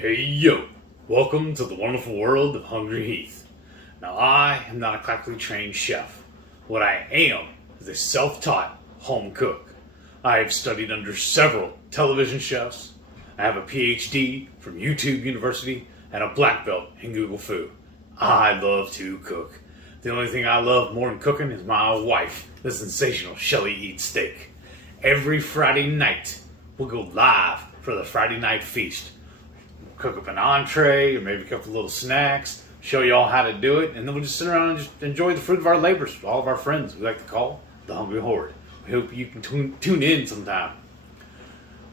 Hey yo, welcome to the wonderful world of HungryHeath. Now I am not a classically trained chef. What I am is a self-taught home cook. I have studied under several television chefs. I have a PhD from YouTube University and a black belt in Google Food. I love to cook. The only thing I love more than cooking is my wife, the sensational Shelly eats steak. Every Friday night, we'll go live for the Friday night feast. Cook up an entree or maybe a couple little snacks, show you all how to do it, and then we'll just sit around and just enjoy the fruit of our labors. All of our friends we like to call the Hungry Horde. We hope you can tune in sometime.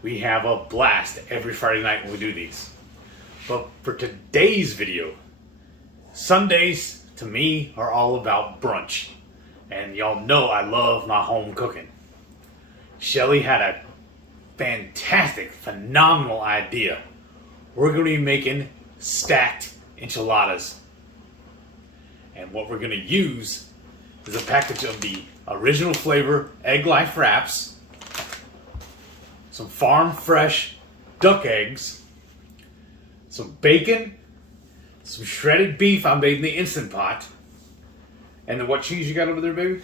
We have a blast every Friday night when we do these. But for today's video, Sundays to me are all about brunch. And y'all know I love my home cooking. Shelly had a fantastic, phenomenal idea. We're going to be making stacked enchiladas. And what we're going to use is a package of the original flavor Egg Life wraps, some farm fresh duck eggs, some bacon, some shredded beef I made in the Instant Pot, and then what cheese you got over there, baby?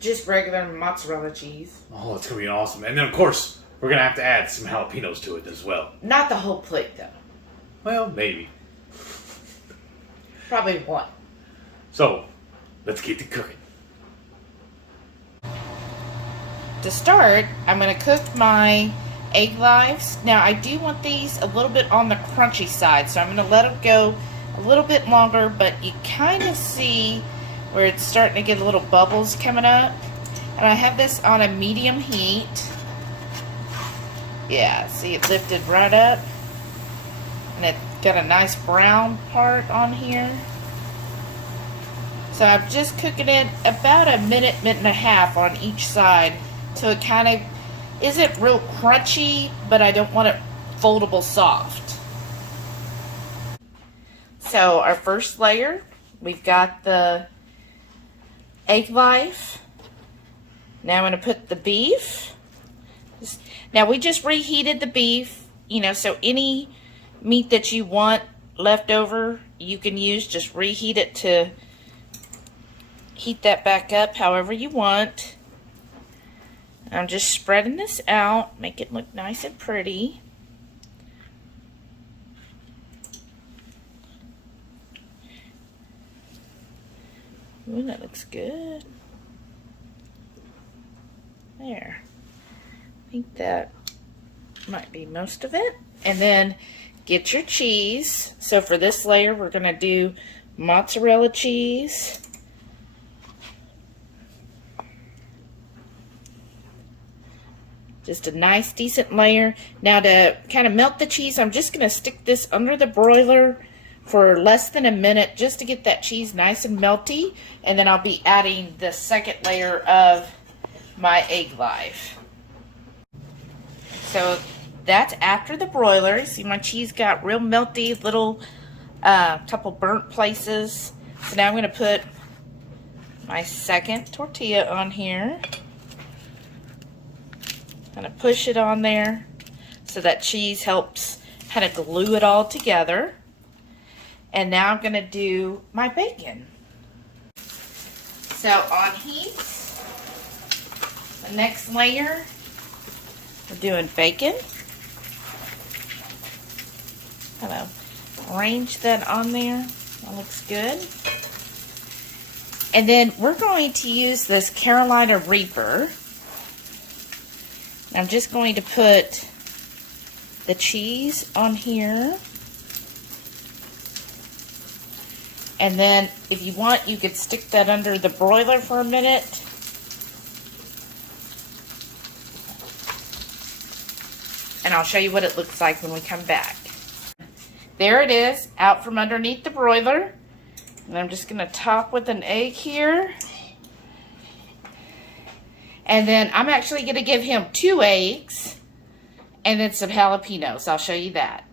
Just regular mozzarella cheese. Oh, it's going to be awesome. And then, of course, we're going to have to add some jalapenos to it as well. Not the whole plate, though. Well, maybe. Probably one. So, let's get to cooking. To start, I'm going to cook my egg lives. Now, I do want these a little bit on the crunchy side, so I'm going to let them go a little bit longer, but you kind of see where it's starting to get a little bubbles coming up. And I have this on a medium heat. Yeah, see it lifted right up. And it got a nice brown part on here. So I'm just cooking it about a minute and a half on each side. So it kind of isn't real crunchy, but I don't want it foldable soft. So our first layer, we've got the egg life. Now I'm going to put the beef. Now we just reheated the beef, so any meat that you want left over, you can use. Just reheat it to heat that back up however you want. I'm just spreading this out, make it look nice and pretty. Ooh, that looks good. There. I think that might be most of it. And then get your cheese. So for this layer, we're going to do mozzarella cheese. Just a nice, decent layer. Now to kind of melt the cheese, I'm just going to stick this under the broiler for less than a minute just to get that cheese nice and melty. And then I'll be adding the second layer of my egg life. So that's after the broiler. See, my cheese got real melty, little couple burnt places. So now I'm going to put my second tortilla on here. Kind of push it on there so that cheese helps kind of glue it all together. And now I'm going to do my bacon. So on heat, the next layer, we're doing bacon. Kind of arrange that on there. That looks good. And then we're going to use this Carolina Reaper. I'm just going to put the cheese on here. And then if you want, you could stick that under the broiler for a minute. And I'll show you what it looks like when we come back. There it is, out from underneath the broiler. And I'm just going to top with an egg here. And then I'm actually going to give him 2 eggs and then some jalapenos. I'll show you that.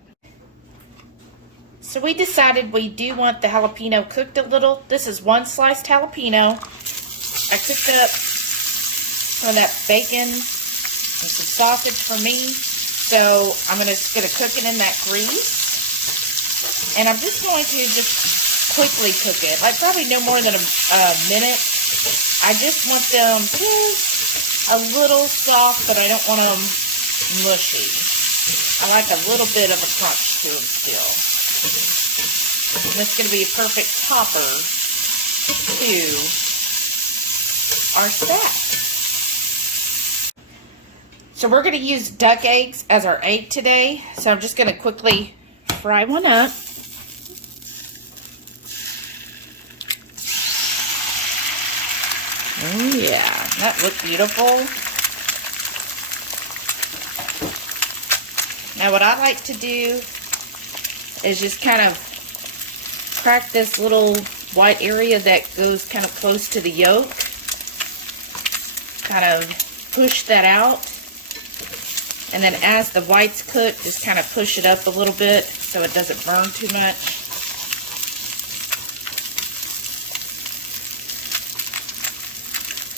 So we decided we do want the jalapeno cooked a little. This is 1 sliced jalapeno. I cooked up some of that bacon and some sausage for me. So I'm just going to cook it in that grease. And I'm just going to just quickly cook it, like probably no more than a minute. I just want them just a little soft, but I don't want them mushy. I like a little bit of a crunch to them still. And it's going to be a perfect topper to our stack. So we're going to use duck eggs as our egg today. So I'm just going to quickly fry one up. Oh yeah, that looked beautiful. Now what I like to do is just kind of crack this little white area that goes kind of close to the yolk. Kind of push that out. And then as the white's cooked, just kind of push it up a little bit so it doesn't burn too much.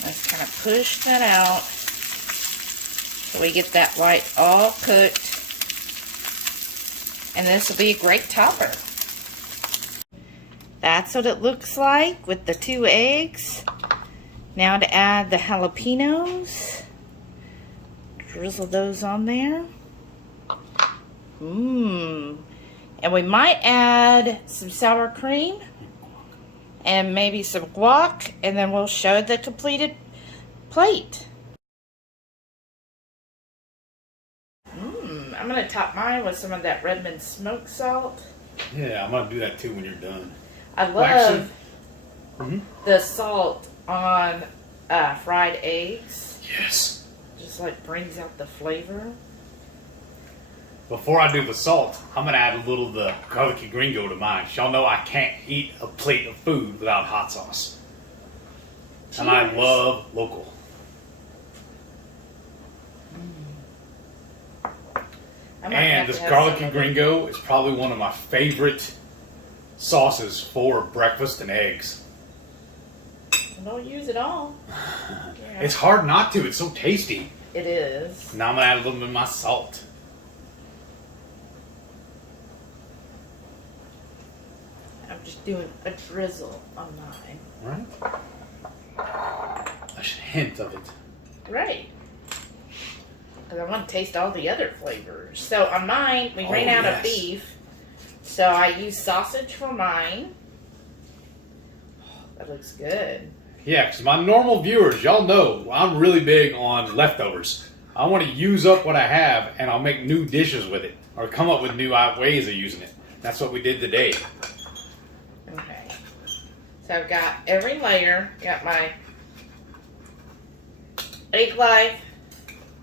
Let's kind of push that out so we get that white all cooked. And this will be a great topper. That's what it looks like with the 2 eggs. Now to add the jalapenos. Drizzle those on there. And we might add some sour cream and maybe some guac, and then we'll show the completed plate. I'm going to top mine with some of that Redmond smoked salt. Yeah, I'm going to do that too when you're done. I love the salt on fried eggs. Yes. Just like brings out the flavor. Before I do the salt, I'm going to add a little of the garlicky gringo to mine. Y'all know I can't eat a plate of food without hot sauce. Cheers. And I love local. And this garlicky gringo is probably one of my favorite sauces for breakfast and eggs. Don't use it all. Yeah. It's hard not to. It's so tasty. It is. Now I'm going to add a little bit of my salt. I'm just doing a drizzle on mine. Right. A hint of it. Right. Because I want to taste all the other flavors. So on mine, we ran out of beef. So I used sausage for mine. Oh, that looks good. Yeah, because my normal viewers, y'all know I'm really big on leftovers. I want to use up what I have, and I'll make new dishes with it. Or come up with new ways of using it. That's what we did today. Okay. So I've got every layer. Got my egg life,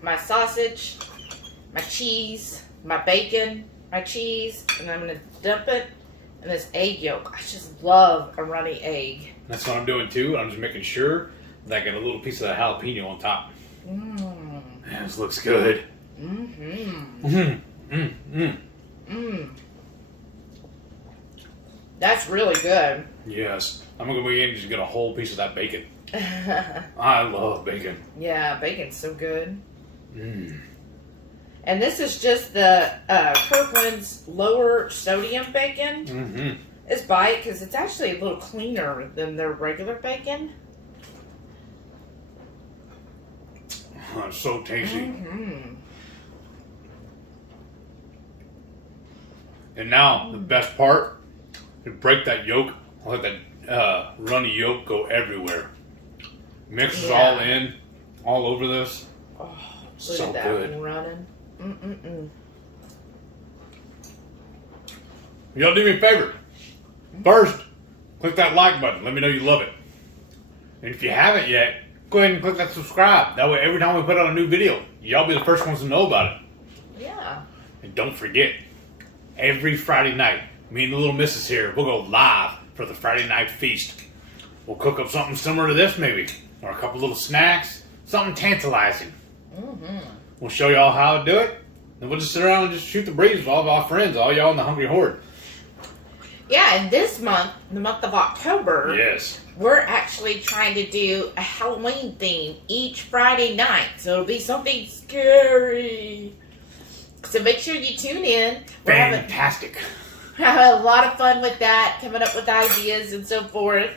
my sausage, my cheese, my bacon, my cheese, and I'm going to dump it in this egg yolk. I just love a runny egg. That's what I'm doing too. I'm just making sure that I get a little piece of that jalapeno on top. Man, this looks good. That's really good. Yes. I'm going to go in and just get a whole piece of that bacon. I love bacon. Yeah, bacon's so good. And this is just the Kirkland's lower sodium bacon. It's by it because it's actually a little cleaner than their regular bacon. Oh, it's so tasty. And now, the best part, you break that yolk, let that runny yolk go everywhere. Mix it all in, all over this. Oh, so look at that good. Running. Y'all do me a favor. First, click that like button. Let me know you love it. And if you haven't yet, go ahead and click that subscribe. That way, every time we put out a new video, y'all be the first ones to know about it. Yeah. And don't forget, every Friday night, me and the little missus here, we'll go live for the Friday night feast. We'll cook up something similar to this, maybe. Or a couple little snacks. Something tantalizing. We'll show y'all how to do it. And we'll just sit around and just shoot the breeze with all of our friends, all y'all in the Hungry Horde. Yeah, and this month, the month of October, Yes. we're actually trying to do a Halloween theme each Friday night. So it'll be something scary. So make sure you tune in. Fantastic. had a lot of fun with that, coming up with ideas and so forth.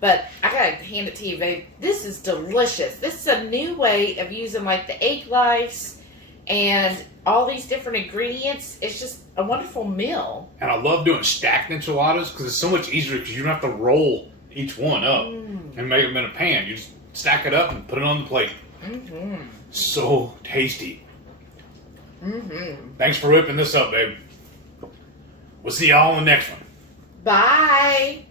But I gotta hand it to you, babe. This is delicious. This is a new way of using like the egg whites and all these different ingredients. It's just a wonderful meal. And I love doing stacked enchiladas because it's so much easier because you don't have to roll each one up and make them in a pan. You just stack it up and put it on the plate. So tasty. Thanks for whipping this up, babe. We'll see y'all in the next one. Bye.